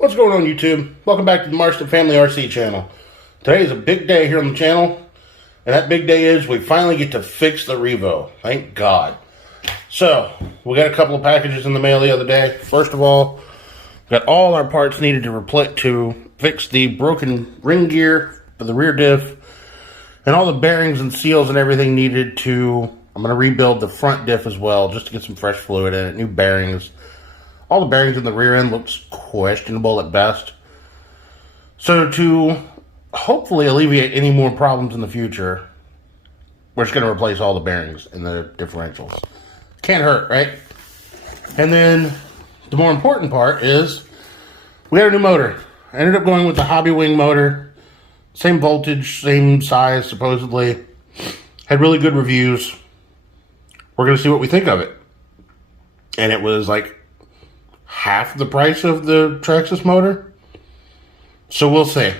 What's going on, YouTube? Welcome back to the Marston Family RC channel. Today is a big day here on the channel, and that big day is we finally get to fix the Revo. Thank God. So, we got a couple of packages in the mail the other day. First of all, we got all our parts needed to fix the broken ring gear for the rear diff, and all the bearings and seals and everything needed to... I'm going to rebuild the front diff as well, just to get some fresh fluid in it, new bearings. All the bearings in the rear end looks questionable at best. So to hopefully alleviate any more problems in the future, we're just going to replace all the bearings in the differentials. Can't hurt, right? And then the more important part is we got a new motor. I ended up going with the Hobby Wing motor. Same voltage, same size, supposedly. Had really good reviews. We're going to see what we think of it. And it was like half the price of the Traxxas motor. So we'll see.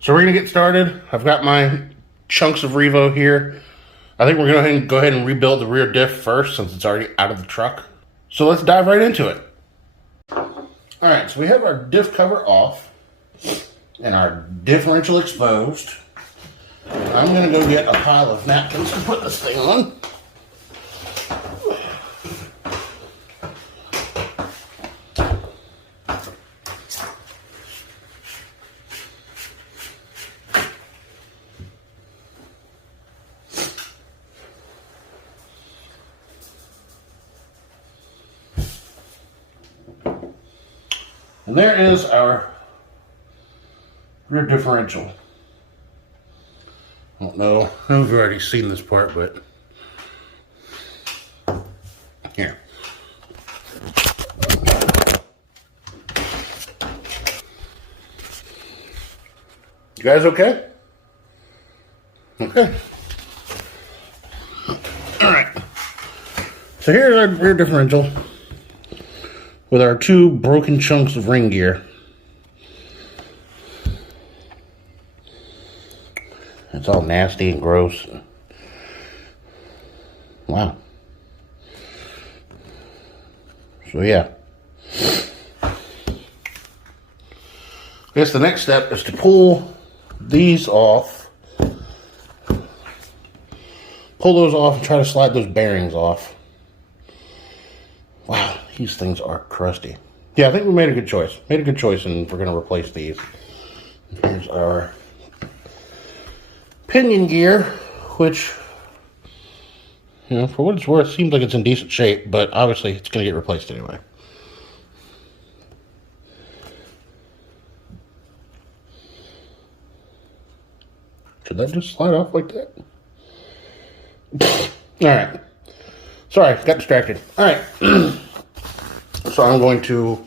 So we're going to get started. I've got my chunks of Revo here. I think we're going to go ahead and rebuild the rear diff first, since it's already out of the truck. So let's dive right into it. Alright, so we have our diff cover off and our differential exposed. I'm going to go get a pile of napkins to put this thing on. And there is our rear differential. I don't know if you've already seen this part, but here. You guys okay? Okay. Alright. So here's our rear differential with our two broken chunks of ring gear. It's all nasty and gross. Wow. So yeah. I guess the next step is to pull these off. Pull those off and try to slide those bearings off. Wow, these things are crusty. Yeah, I think we made a good choice. Made a good choice, and we're going to replace these. Here's our pinion gear, which, you know, for what it's worth, seems like it's in decent shape, but obviously it's going to get replaced anyway. Should that just slide off like that? Alright. Sorry, got distracted. Alright. So I'm going to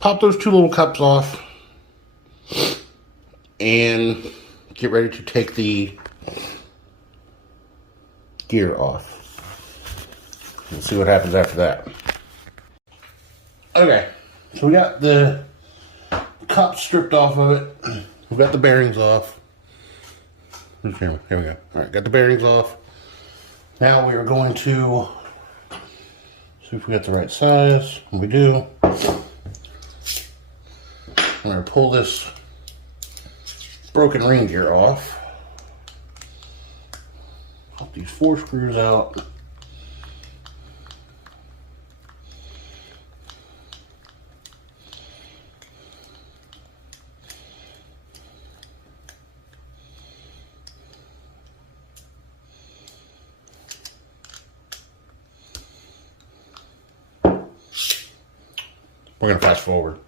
pop those two little cups off and get ready to take the gear off. We'll see what happens after that. Okay, so we got the cups stripped off of it. We've got the bearings off. Here we go. Alright, got the bearings off. Now we are going to see if we got the right size. We do. I'm going to pull this broken ring gear off. Pop these 4 screws out. We're going to fast forward.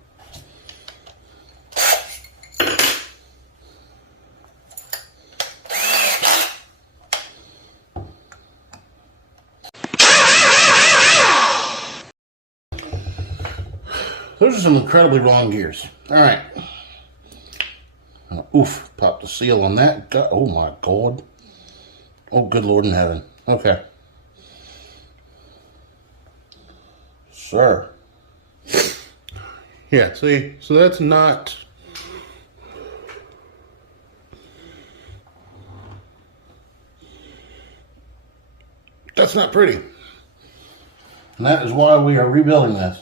Those are some incredibly long gears. All right. Oof, popped the seal on that. God, oh my God. Oh, good Lord in heaven. Okay. Sir. Yeah, see, so that's not... That's not pretty. And that is why we are rebuilding this.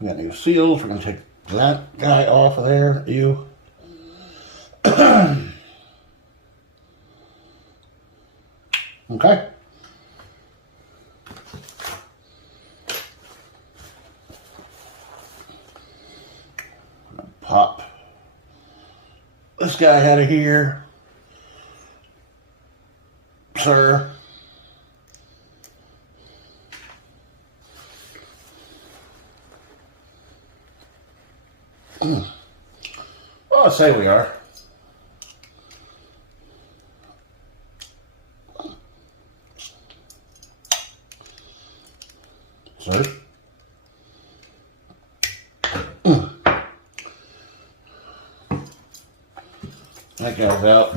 We got new seals. We're going to take that guy off of there. You. Okay. Pop this guy out of here, sir. Well, I'll say we are. Sir. That guy's out.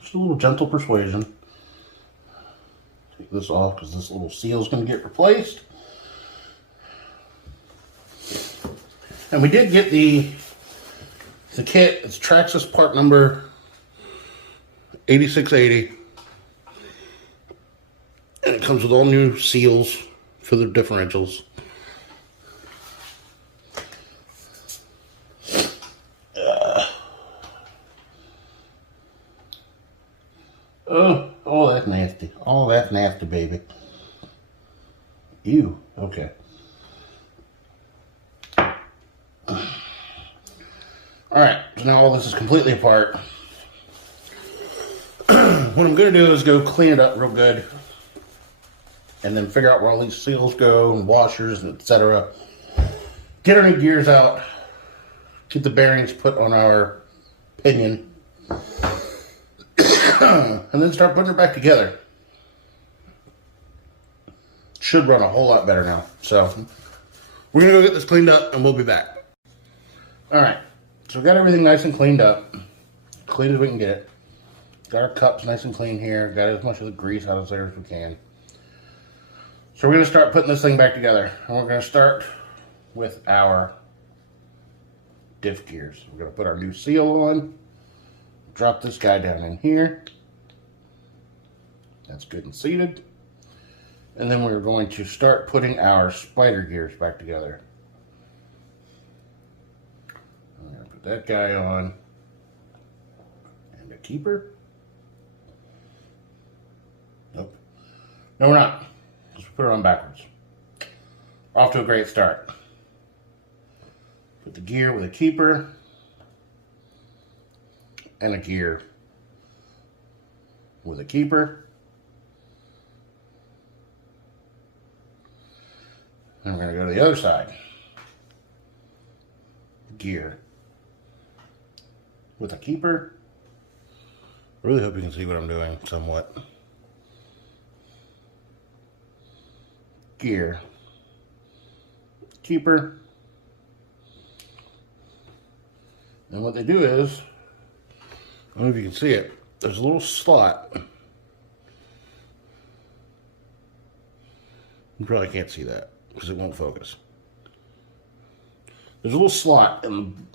Just a little gentle persuasion. Take this off because this little seal is going to get replaced. And we did get the kit. It's Traxxas part number 8680. And it comes with all new seals for the differentials. Oh, that's nasty. Oh, that's nasty, baby. Ew. Okay. Alright, so now all this is completely apart. What I'm going to do is go clean it up real good. And then figure out where all these seals go, and washers, and etc. Get our new gears out. Get the bearings put on our pinion. And then start putting it back together. Should run a whole lot better now. So, we're going to go get this cleaned up, and we'll be back. Alright, so we got everything nice and cleaned up. Clean as we can get it. Got our cups nice and clean here. Got as much of the grease out of there as we can. So we're going to start putting this thing back together. And we're going to start with our diff gears. We're going to put our new seal on. Drop this guy down in here. That's good and seated. And then we're going to start putting our spider gears back together. I'm going to put that guy on. And a keeper. Nope. No, we're not. Let's put it on backwards. Off to a great start. Put the gear with a keeper. And a gear with a keeper. And we're going to go to the other side. Gear with a keeper. I really hope you can see what I'm doing somewhat. Gear. Keeper. And what they do is, I don't know if you can see it, there's a little slot. You probably can't see that because it won't focus. There's a little slot in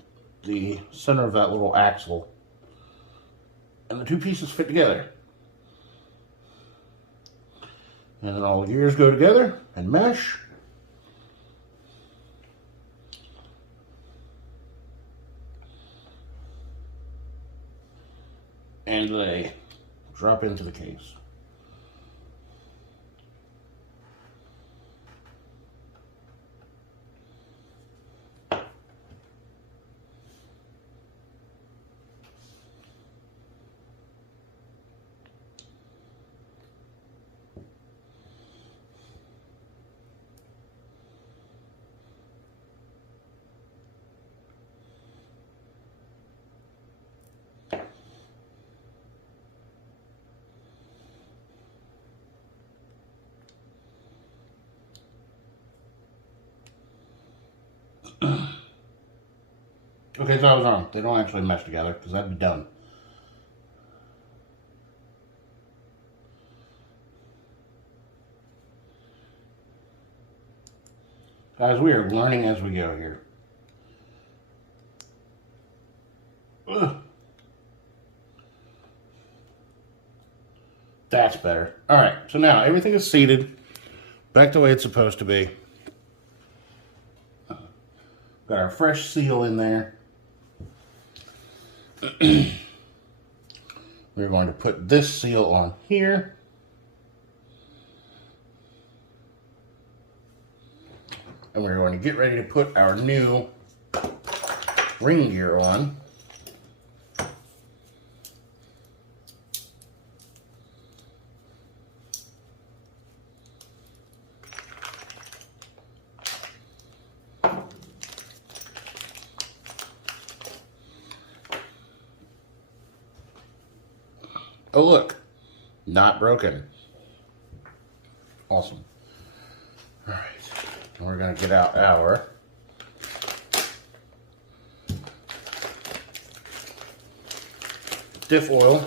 the center of that little axle, and the two pieces fit together. And then all the gears go together and mesh. And they drop into the case. Okay, so I was wrong. They don't actually mesh together because that'd be dumb. Guys, we are learning as we go here. Ugh. That's better. Alright, so now everything is seated back the way it's supposed to be. Got our fresh seal in there. We're going to put this seal on here. And we're going to get ready to put our new ring gear on. Oh look, not broken. Awesome. All right, and we're gonna get out our diff oil.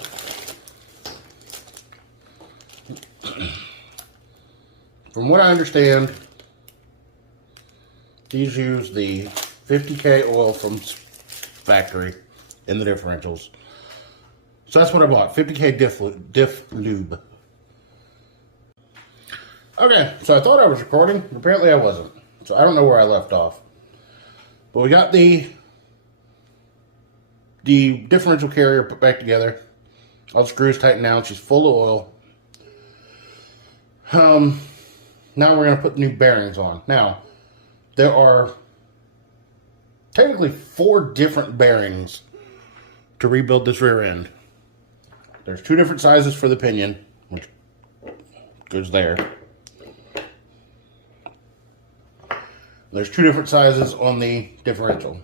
From what I understand, these use the 50K oil from factory in the differentials. So that's what I bought, 50K diff lube. Okay, so I thought I was recording, but apparently I wasn't. So I don't know where I left off. But we got the differential carrier put back together. All the screws tightened down. She's full of oil. Now we're going to put new bearings on. Now, there are technically 4 different bearings to rebuild this rear end. There's 2 different sizes for the pinion, which goes there. There's 2 different sizes on the differential. And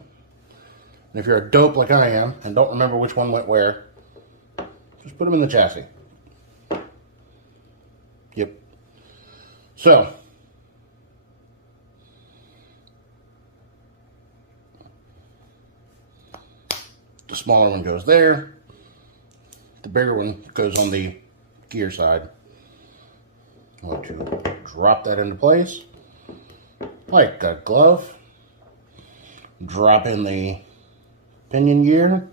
if you're a dope like I am and don't remember which one went where, just put them in the chassis. Yep. So, the smaller one goes there. The bigger one goes on the gear side. I'm going to drop that into place like a glove. Drop in the pinion gear.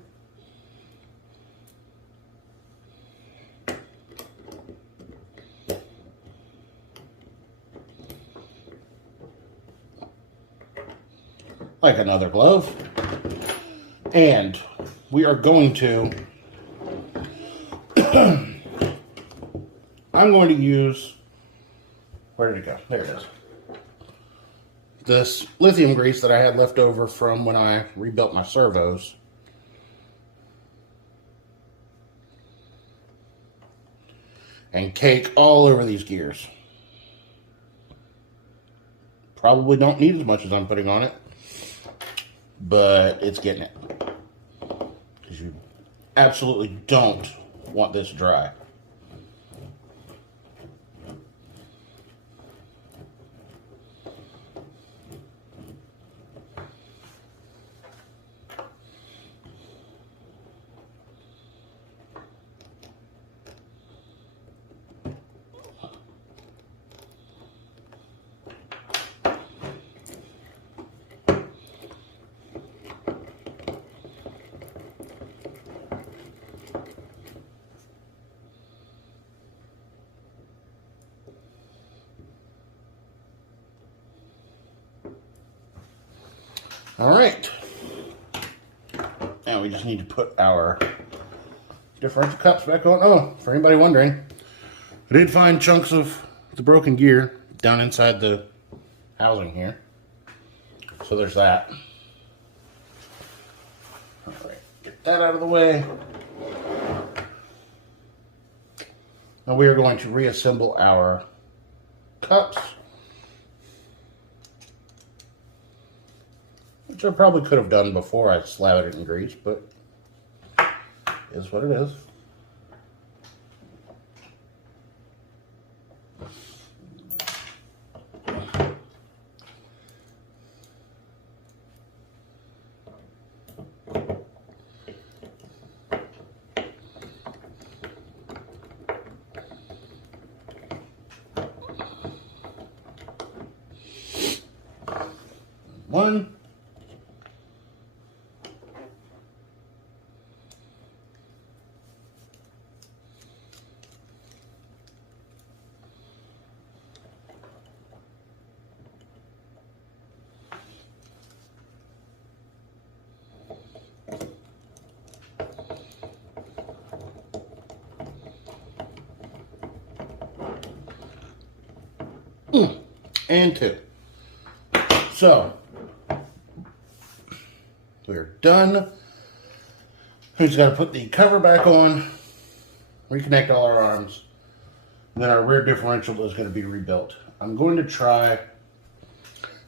Like another glove. And we are going to I'm going to use, where did it go? There it is. This lithium grease that I had left over from when I rebuilt my servos. And cake all over these gears. Probably don't need as much as I'm putting on it, but it's getting it. Because you absolutely don't want this dry. All right. Now we just need to put our differential cups back on. Oh, for anybody wondering, I did find chunks of the broken gear down inside the housing here. So there's that. All right, get that out of the way. Now we are going to reassemble our cups, which I probably could have done before I slathered it in grease, but it is what it is. One. And two. So, we're done. We just got to put the cover back on, reconnect all our arms, and then our rear differential is going to be rebuilt. I'm going to try,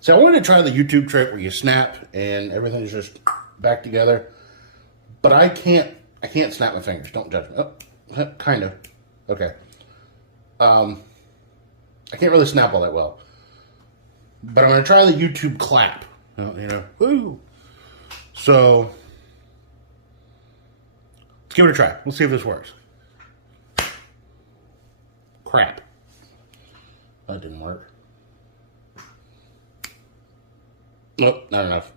I wanted to try the YouTube trick where you snap and everything's just back together, but I can't snap my fingers. Don't judge me. Oh, kind of. Okay. I can't really snap all that well. But I'm going to try the YouTube clap. You know, woo. So, let's give it a try. We'll see if this works. Crap. That didn't work. Nope, not enough.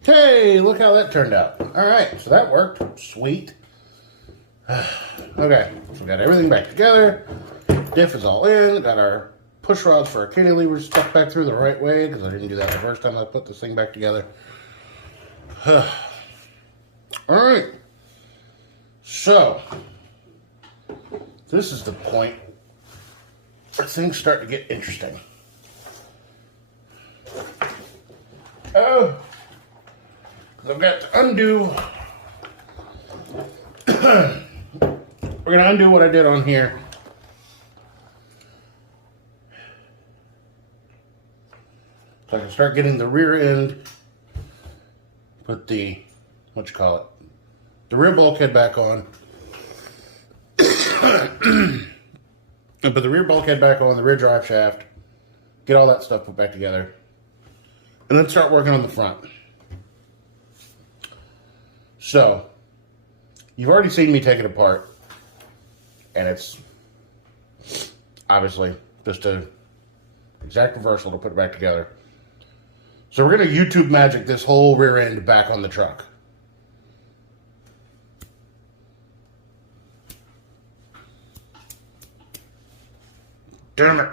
Hey, look how that turned out. Alright, so that worked. Sweet. Okay, so we got everything back together. Diff is all in. Got our push rods for our kidney levers stuck back through the right way because I didn't do that the first time I put this thing back together. Alright. So, this is the point where things start to get interesting. Oh, I've got to undo. We're going to undo what I did on here. So I can start getting the rear end, put the, the rear bulkhead back on. And put the rear bulkhead back on, the rear drive shaft, get all that stuff put back together, and then start working on the front. So, you've already seen me take it apart, and it's obviously just an exact reversal to put it back together. So we're going to YouTube magic this whole rear end back on the truck. Damn it.